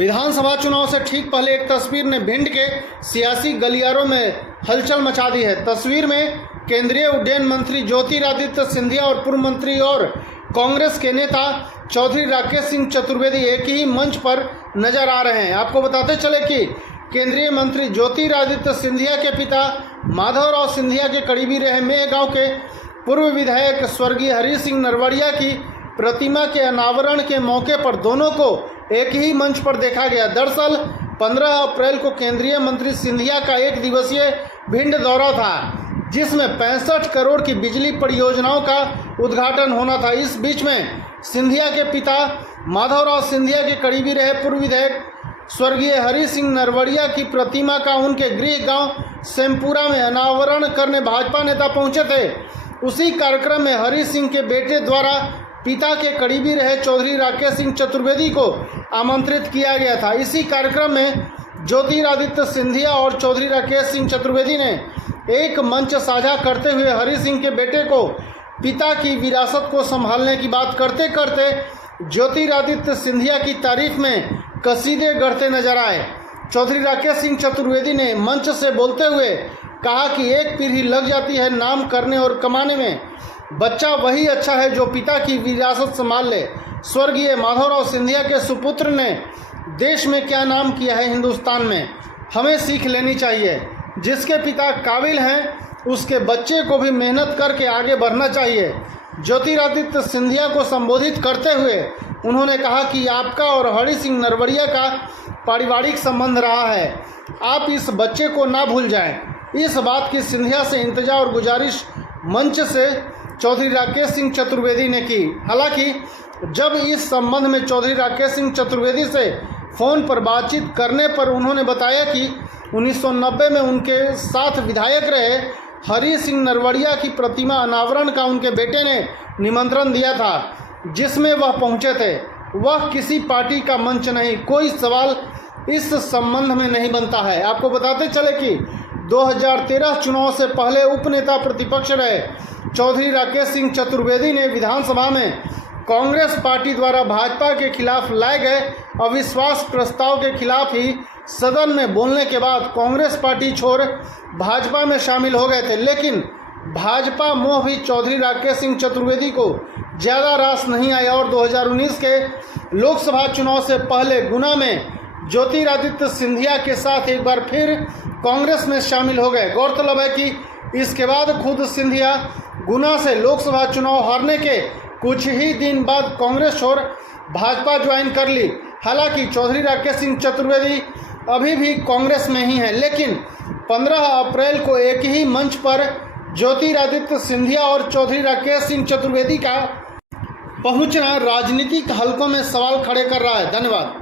विधानसभा चुनाव से ठीक पहले एक तस्वीर ने भिंड के सियासी गलियारों में हलचल मचा दी है। तस्वीर में केंद्रीय उड्डयन मंत्री ज्योतिरादित्य सिंधिया और पूर्व मंत्री और कांग्रेस के नेता चौधरी राकेश सिंह चतुर्वेदी एक ही मंच पर नजर आ रहे हैं। आपको बताते चले कि केंद्रीय मंत्री ज्योतिरादित्य सिंधिया के पिता माधवराव सिंधिया के करीबी रहे मेहगांव के पूर्व विधायक स्वर्गीय हरि सिंह नरवड़िया की प्रतिमा के अनावरण के मौके पर दोनों को एक ही मंच पर देखा गया। दरअसल 15 अप्रैल को केंद्रीय मंत्री सिंधिया का एक दिवसीय भिंड दौरा था, जिसमें 65 करोड़ की बिजली परियोजनाओं का उद्घाटन होना था। इस बीच में सिंधिया के पिता माधवराव सिंधिया के करीबी रहे पूर्व विधायक स्वर्गीय हरि सिंह नरवड़िया की प्रतिमा का उनके गृह गांव सेमपुरा में अनावरण करने भाजपा नेता पहुंचे थे। उसी कार्यक्रम में हरि सिंह के बेटे द्वारा पिता के करीबी रहे चौधरी राकेश सिंह चतुर्वेदी को आमंत्रित किया गया था। इसी कार्यक्रम में ज्योतिरादित्य सिंधिया और चौधरी राकेश सिंह चतुर्वेदी ने एक मंच साझा करते हुए हरि सिंह के बेटे को पिता की विरासत को संभालने की बात करते करते ज्योतिरादित्य सिंधिया की तारीफ में कसीदे गढ़ते नजर आए। चौधरी राकेश सिंह चतुर्वेदी ने मंच से बोलते हुए कहा कि एक पीढ़ी लग जाती है नाम करने और कमाने में, बच्चा वही अच्छा है जो पिता की विरासत संभाल ले। स्वर्गीय माधवराव सिंधिया के सुपुत्र ने देश में क्या नाम किया है हिंदुस्तान में, हमें सीख लेनी चाहिए। जिसके पिता काबिल हैं उसके बच्चे को भी मेहनत करके आगे बढ़ना चाहिए। ज्योतिरादित्य सिंधिया को संबोधित करते हुए उन्होंने कहा कि आपका और हरि सिंह नरवड़िया का पारिवारिक संबंध रहा है, आप इस बच्चे को ना भूल जाएं। इस बात की सिंधिया से इंतजार और गुजारिश मंच से चौधरी राकेश सिंह चतुर्वेदी ने की। हालांकि जब इस संबंध में चौधरी राकेश सिंह चतुर्वेदी से फ़ोन पर बातचीत करने पर उन्होंने बताया कि 1990 में उनके साथ विधायक रहे हरि सिंह नरवड़िया की प्रतिमा अनावरण का उनके बेटे ने निमंत्रण दिया था, जिसमें वह पहुंचे थे। वह किसी पार्टी का मंच नहीं, कोई सवाल इस संबंध में नहीं बनता है। आपको बताते चले कि 2013 चुनाव से पहले उपनेता प्रतिपक्ष रहे चौधरी राकेश सिंह चतुर्वेदी ने विधानसभा में कांग्रेस पार्टी द्वारा भाजपा के खिलाफ लाए गए अविश्वास प्रस्ताव के खिलाफ ही सदन में बोलने के बाद कांग्रेस पार्टी छोड़ भाजपा में शामिल हो गए थे। लेकिन भाजपा मोह भी चौधरी राकेश सिंह चतुर्वेदी को ज़्यादा रास नहीं आया और 2019 के लोकसभा चुनाव से पहले गुना में ज्योतिरादित्य सिंधिया के साथ एक बार फिर कांग्रेस में शामिल हो गए। गौरतलब है कि इसके बाद खुद सिंधिया गुना से लोकसभा चुनाव हारने के कुछ ही दिन बाद कांग्रेस छोड़ भाजपा ज्वाइन कर ली। हालांकि चौधरी राकेश सिंह चतुर्वेदी अभी भी कांग्रेस में ही हैं, लेकिन 15 अप्रैल को एक ही मंच पर ज्योतिरादित्य सिंधिया और चौधरी राकेश सिंह चतुर्वेदी का पहुंचना राजनीतिक हलकों में सवाल खड़े कर रहा है। धन्यवाद।